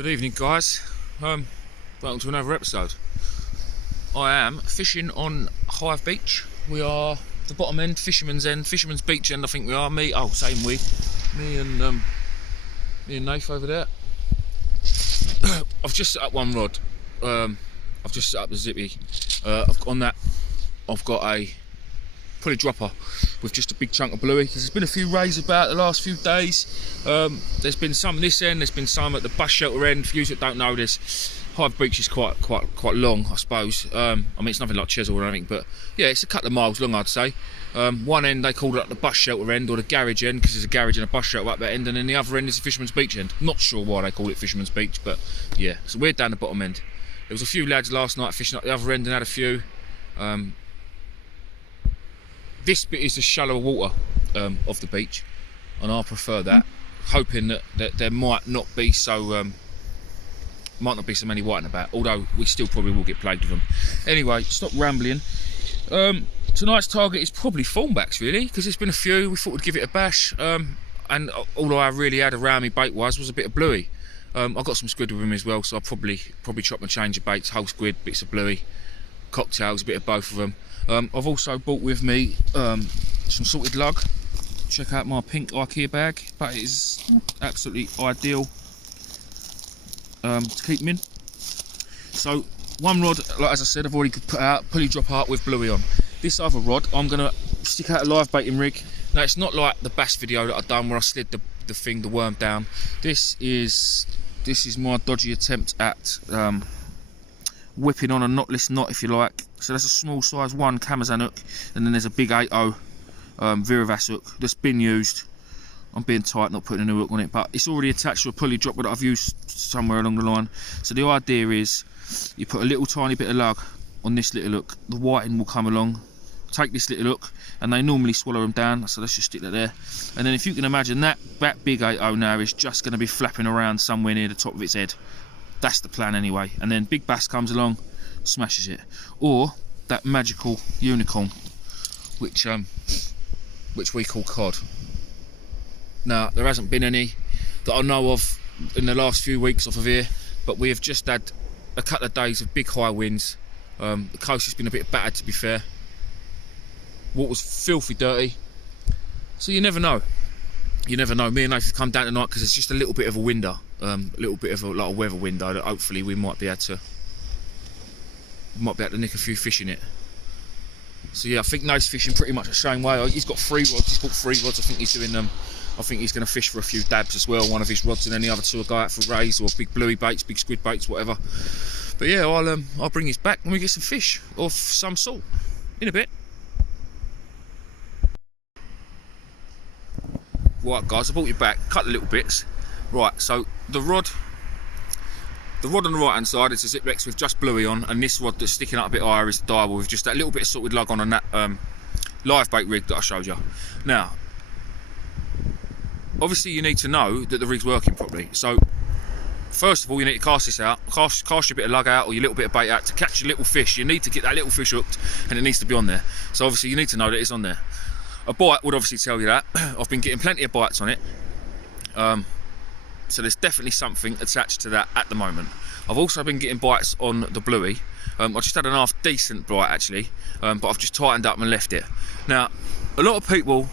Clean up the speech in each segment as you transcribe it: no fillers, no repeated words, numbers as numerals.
Good evening, guys. Welcome to another episode. I am fishing on Hythe Beach. We are the bottom end, Fisherman's Beach end. I think we are. Me and Nath over there. I've just set up one rod. I've just set up the zippy. I've got a pulley dropper with just a big chunk of bluey, because there's been a few rays about the last few days. There's been some at this end, there's been some at the bus shelter end. For you that don't know this, Hythe Beach is quite long, I suppose. I mean, it's nothing like Chesil or anything, but yeah, it's a couple of miles long, I'd say. One end they called it the bus shelter end, or the garage end, because there's a garage and a bus shelter up that end, and then the other end is the Fisherman's Beach end. Not sure why they call it Fisherman's Beach, but yeah, so we're down the bottom end. There was a few lads last night fishing up the other end and had a few. This bit is the shallower water of the beach, and I prefer that, hoping that there might not be so many whiting about, although we still probably will get plagued with them. Anyway, stop rambling. Tonight's target is probably thornbacks, really, because there's been a few. We thought we'd give it a bash, and all I really had around me bait was a bit of bluey. I've got some squid with him as well, so I'll probably chop and change of baits, whole squid, bits of bluey, cocktails, a bit of both of them. I've also brought with me some salted lug. Check out my pink IKEA bag, but it is absolutely ideal to keep them in. So one rod, like as I said, I've already put out, pulley drop art with bluey on. This other rod, I'm gonna stick out a live baiting rig. Now, it's not like the bass video that I've done where I slid the worm down. This is my dodgy attempt at whipping on a knotless knot, if you like. So that's a small size 1 Camazan hook, and then there's a big 8/0 Viravas hook that's been used. I'm being tight, not putting a new hook on it, but it's already attached to a pulley dropper that I've used somewhere along the line. So the idea is, you put a little tiny bit of lug on this little hook, the whiting will come along, take this little hook, and they normally swallow them down, so let's just stick that there. And then if you can imagine, that big 8/0 now is just going to be flapping around somewhere near the top of its head. That's the plan anyway. And then big bass comes along, smashes it. Or that magical unicorn, which we call cod. Now, there hasn't been any that I know of in the last few weeks off of here, but we have just had a couple of days of big high winds. The coast has been a bit battered, to be fair. Water's filthy dirty, so you never know. You never know. Me and Nath have come down tonight because it's just a little bit of a window, a little bit of a weather window that hopefully we might be able to nick a few fish in it. So yeah, I think Nath's fishing pretty much the same way. He's got 3 rods. He's bought 3 rods. I think he's doing I think he's going to fish for a few dabs as well. One of his rods, and then the other 2 will go out for rays or big bluey baits, big squid baits, whatever. But yeah, I'll bring his back when we get some fish of some sort in a bit. Right, guys, I brought you back, cut the little bits. Right, so the rod on the right hand side is a Ziplex with just bluey on, and this rod that's sticking out a bit higher is the dial with just that little bit of salted lug on that live bait rig that I showed you. Now, obviously you need to know that the rig's working properly. So first of all, you need to cast this out, cast your bit of lug out or your little bit of bait out to catch your little fish. You need to get that little fish hooked, and it needs to be on there. So obviously you need to know that it's on there. A bite would obviously tell you that. I've been getting plenty of bites on it. So there's definitely something attached to that at the moment. I've also been getting bites on the bluey. I just had an half decent bite actually, but I've just tightened up and left it. Now, a lot of people,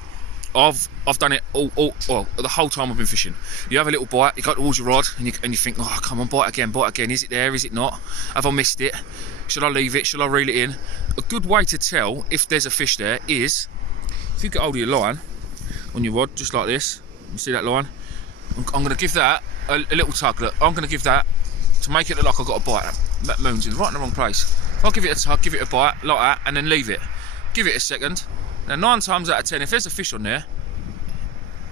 I've done it all the whole time I've been fishing. You have a little bite, you go towards your rod, and you think, oh come on, bite again. Is it there? Is it not? Have I missed it? Should I leave it? Should I reel it in? A good way to tell if there's a fish there is, if you get hold of your line on your rod, just like this, you see that line? I'm going to give that a little tug. Look, I'm going to give that to make it look like I've got a bite. That moon's right in the wrong place. I'll give it a tug, give it a bite, like that, and then leave it. Give it a second. Now, 9 times out of 10, if there's a fish on there,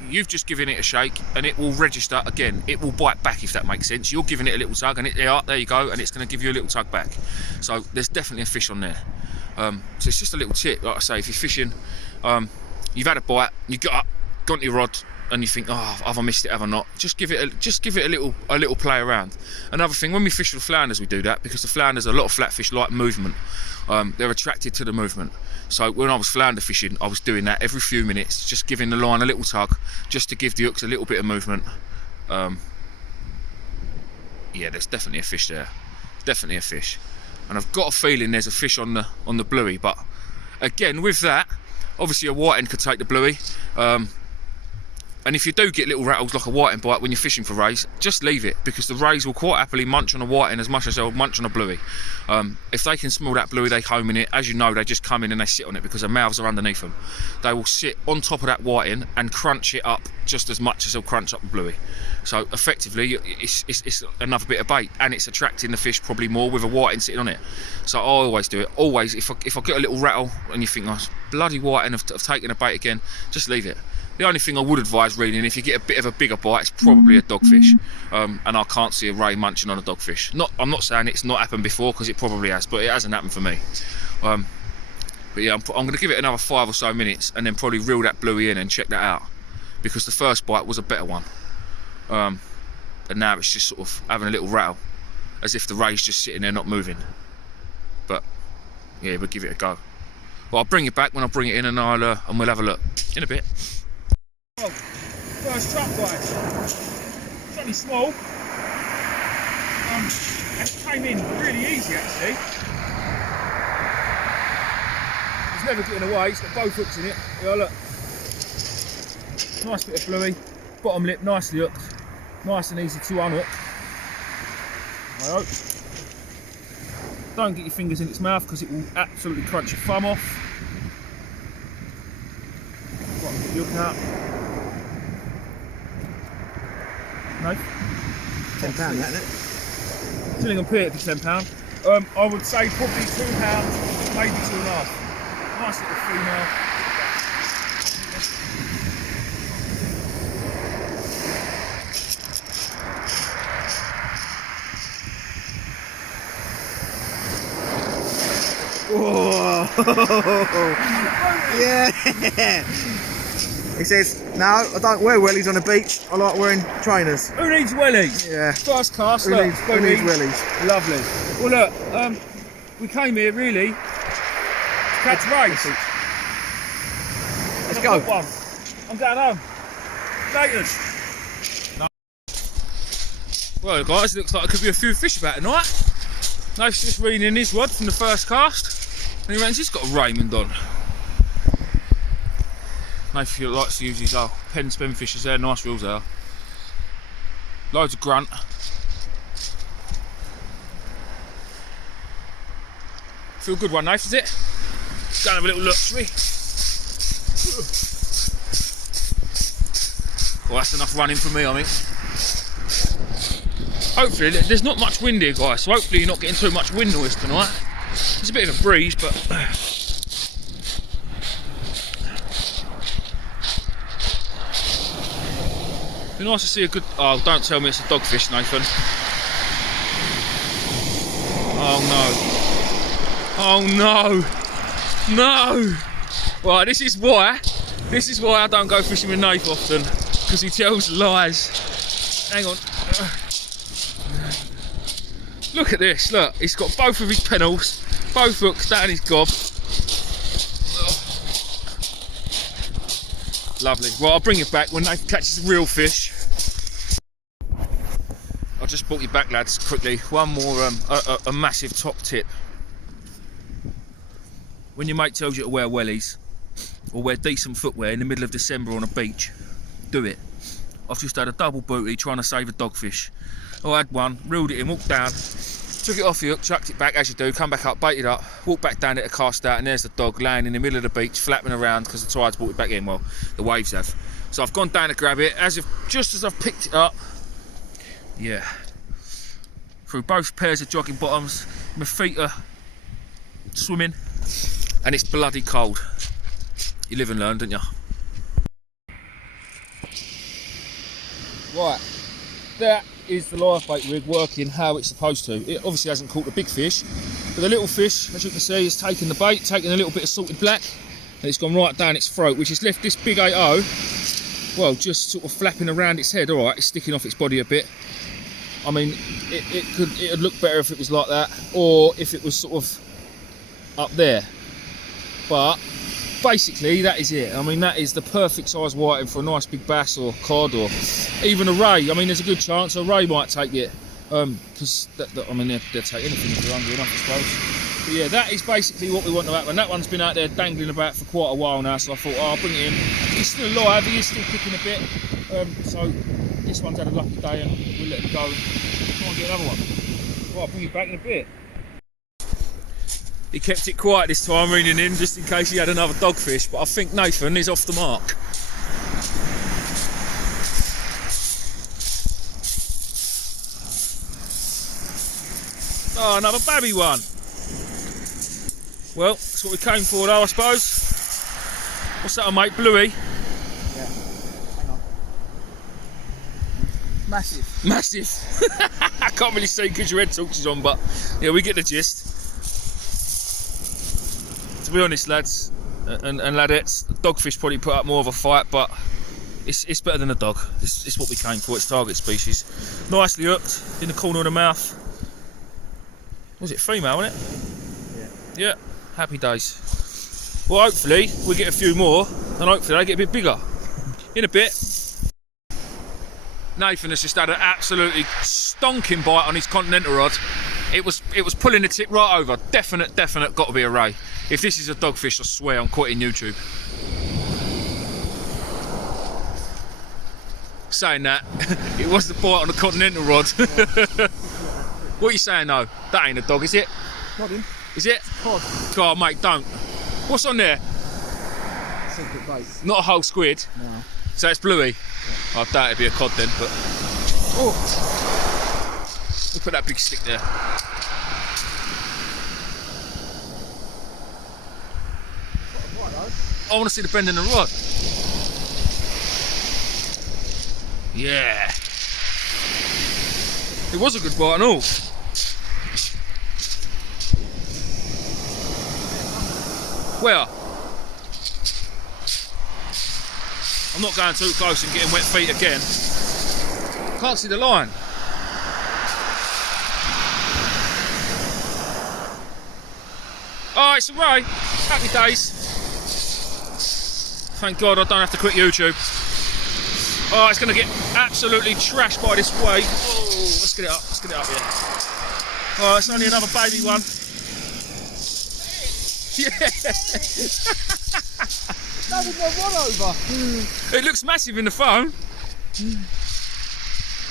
you've just given it a shake, and it will register again. It will bite back, if that makes sense. You're giving it a little tug, and there you go, and it's going to give you a little tug back. So there's definitely a fish on there. So it's just a little tip, like I say, if you're fishing, you've had a bite, you got up, gone to your rod, and you think, oh, have I missed it, have I not? Just give it a little play around. Another thing, when we fish with flounders, we do that because the flounders, a lot of flatfish like movement. They're attracted to the movement. So when I was flounder fishing, I was doing that every few minutes, just giving the line a little tug, just to give the hooks a little bit of movement. yeah, there's definitely a fish there. Definitely a fish. And I've got a feeling there's a fish on the bluey, but again, with that, obviously a whiting could take the bluey. And if you do get little rattles like a whiting bite when you're fishing for rays, just leave it, because the rays will quite happily munch on a whiting as much as they'll munch on a bluey. If they can smell that bluey, they home in it. As you know, they just come in and they sit on it because their mouths are underneath them. They will sit on top of that whiting and crunch it up just as much as they'll crunch up the bluey. So effectively, it's another bit of bait, and it's attracting the fish probably more with a whiting sitting on it. So I always do it. Always, if I get a little rattle and you think, oh, bloody whiting have taken a bait again, just leave it. The only thing I would advise reading, if you get a bit of a bigger bite, it's probably a dogfish. And I can't see a ray munching on a dogfish. I'm not saying it's not happened before, because it probably has, but it hasn't happened for me. But yeah, I'm going to give it another 5 or so minutes and then probably reel that bluey in and check that out, because the first bite was a better one. And now it's just sort of having a little rattle, as if the ray's just sitting there not moving. But yeah, we'll give it a go. Well, I'll bring it back when I bring it in, and we'll have a look in a bit. Oh, first trap, guys. It's only small. And it came in really easy, actually. It's never getting away. It's got both hooks in it. Yeah, look. Nice bit of bluey. Bottom lip nicely hooked. Nice and easy to unhook. I hope. Don't get your fingers in its mouth, because it will absolutely crunch your thumb off. Bottom lip hook out. Nath? £10, that, isn't it? Gillingham Pier for £10. I would say probably £2, maybe 2.5. Nice little female. Oh, yeah. He says, no, I don't wear wellies on the beach. I like wearing trainers. Who needs wellies? Yeah. First cast, Who look. needs wellies? Lovely. Well, look, we came here really to catch rays. Let's go. One. I'm going home. Laters. No. Well, guys, looks like there could be a few fish about tonight. Nath's just reading in his rod from the first cast, and he reckons he's got a Raymond on. Nath likes to use his pen spin fishes there, nice reels there. Loads of grunt. Feel good one, Nath, is it? Go and have a little look, shall we? Well, that's enough running for me, I think. Hopefully, there's not much wind here, guys, so hopefully you're not getting too much wind noise tonight. There's a bit of a breeze, but it'd be nice to see a good... Oh, don't tell me it's a dogfish, Nathan. Oh no. Oh no. No. Right, this is why I don't go fishing with Nath often, because he tells lies. Hang on. Look at this, look, he's got both of his pennels, both hooks down his gob. Lovely. Well, I'll bring it back when Nath catches a real fish. I just brought you back, lads, quickly. One more, a massive top tip. When your mate tells you to wear wellies, or wear decent footwear in the middle of December on a beach, do it. I've just had a double booty trying to save a dogfish. I had one, reeled it in, walked down, took it off the hook, chucked it back as you do, come back up, baited up, walked back down it, cast out, and there's the dog laying in the middle of the beach, flapping around because the tide's brought it back in. Well, the waves have. So I've gone down to grab it, just as I've picked it up, yeah, through both pairs of jogging bottoms, my feet are swimming, and it's bloody cold. You live and learn, don't you? Right, that is the live bait rig working how it's supposed to. It obviously hasn't caught the big fish, but the little fish, as you can see, is taking the bait, taking a little bit of salted black, and it's gone right down its throat, which has left this big 8-0, well, just sort of flapping around its head. Alright, it's sticking off its body a bit. I mean, it'd look better if it was like that, or if it was sort of up there. But basically, that is it. I mean, that is the perfect size whiting for a nice big bass or cod, or even a ray. I mean, there's a good chance a ray might take it. because I mean they'll take anything if they're hungry enough, I suppose. But yeah, that is basically what we want to happen. That one's been out there dangling about for quite a while now, so I thought, oh, I'll bring it in. He's still alive, he is still kicking a bit. So this one's had a lucky day and we'll let him go and try and get another one. Well, I'll bring you back in a bit. He kept it quiet this time, reading in, just in case he had another dogfish, but I think Nathan is off the mark. Oh, another babby one. Well, that's what we came for though, I suppose. What's that, mate? Bluey? Yeah. Hang on. Massive. Massive. I can't really see because your head torches on, but yeah, we get the gist. To be honest, lads and ladettes, dogfish probably put up more of a fight, but it's better than a dog. It's what we came for. It's target species. Nicely hooked in the corner of the mouth. Was it female, wasn't it? Yeah. Yeah. Happy days. Well, hopefully we get a few more, and hopefully they get a bit bigger. In a bit. Nathan has just had an absolutely stonking bite on his continental rod. It was pulling the tip right over. Definite, got to be a ray. If this is a dogfish, I swear I'm quitting YouTube. Saying that, it was the bite on the continental rod. What are you saying though? That ain't a dog, is it? Not him. Is it? Cod. God, mate, don't. What's on there? Secret bait. Not a whole squid. No. So it's bluey. Yeah. I doubt it'd be a cod then, but. Oh! We'll put that big stick there. I want to see the bend in the rod. Yeah. It was a good bite and all. Where? I'm not going too close and getting wet feet again. Can't see the line. Oh, it's a ray. Happy days. Thank God I don't have to quit YouTube. Oh, it's going to get absolutely trashed by this wave. Oh, let's get it up, yeah. Oh, it's only another baby one. Yeah. That was my rod over. It looks massive in the phone.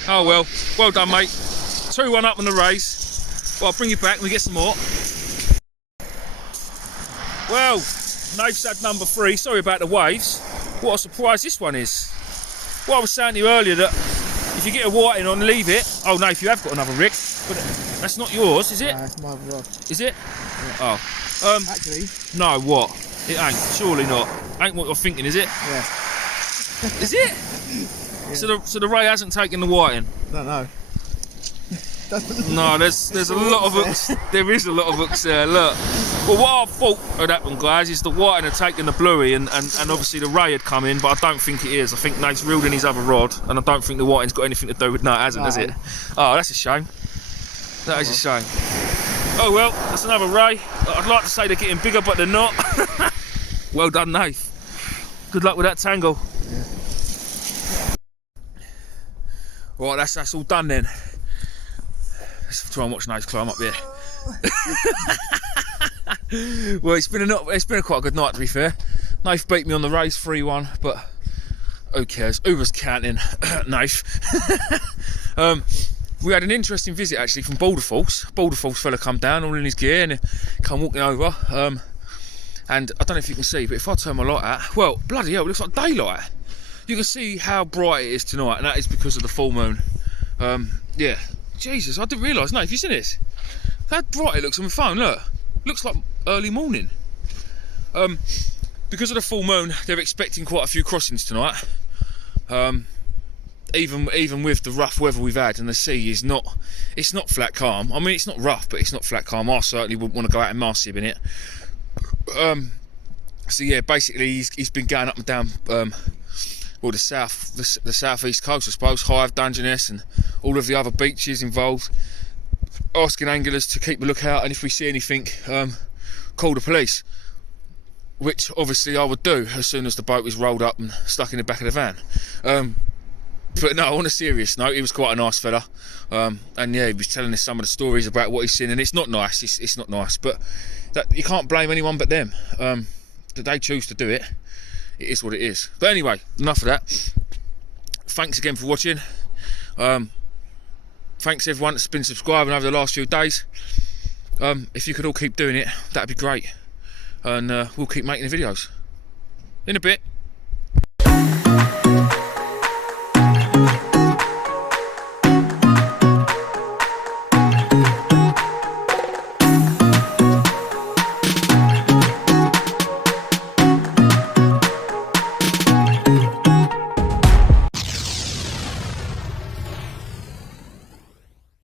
Oh well, well done mate. 2-1 up on the race. Well, I'll bring you back and we get some more. Well, Nath's had number 3. Sorry about the waves. What a surprise this one is. Well, I was saying to you earlier that if you get a whiting on, leave it. Oh, Nath, you have got another rig, but that's not yours, is it? No, it's my rod. Is it? Yeah. Oh. Actually. No, what? It ain't. Surely not. Ain't what you're thinking, is it? Yeah. Is it? Yeah. So the ray hasn't taken the whiting? Don't know. No, there's a lot of hooks. There is a lot of hooks there. Look. Well, what I thought had happened, guys, is the whiting had taken the bluey, and obviously the ray had come in, but I don't think it is. I think Nate's reeled in his other rod, and I don't think the whiting's got anything to do with that, hasn't, has it? Oh, that's a shame. That is a shame. Oh well, that's another ray. I'd like to say they're getting bigger, but they're not. Well done, Nath. Good luck with that tangle. Yeah. Right, that's all done then. Let's try and watch Nath climb up here. Well, it's been a quite a good night, to be fair. Nath beat me on the race 3-1, but who cares? Who was counting? Nath. We had an interesting visit actually from Border Force. Border Force fella come down all in his gear and come walking over. And I don't know if you can see, but if I turn my light out, well, bloody hell, it looks like daylight. You can see how bright it is tonight, and that is because of the full moon. Yeah, Jesus, I didn't realise. No, have you seen this? How bright it looks on my phone, look. Looks like early morning. Because of the full moon, they're expecting quite a few crossings tonight. Even with the rough weather we've had, and the sea is not flat calm. I mean, it's not rough, but it's not flat calm. I certainly wouldn't want to go out and marsib in it. So yeah, basically he's been going up and down well, the southeast coast, I suppose, Hythe, Dungeness, and all of the other beaches involved, asking anglers to keep a lookout, and if we see anything, call the police. Which obviously I would do as soon as the boat was rolled up and stuck in the back of the van. But no, on a serious note, he was quite a nice fella, and yeah, he was telling us some of the stories about what he's seen, and it's not nice. It's not nice, but you can't blame anyone but them. That they choose to do it. It is what it is. But anyway, enough of that. Thanks again for watching. Thanks everyone that's been subscribing over the last few days. If you could all keep doing it, that'd be great, and we'll keep making the videos. In a bit.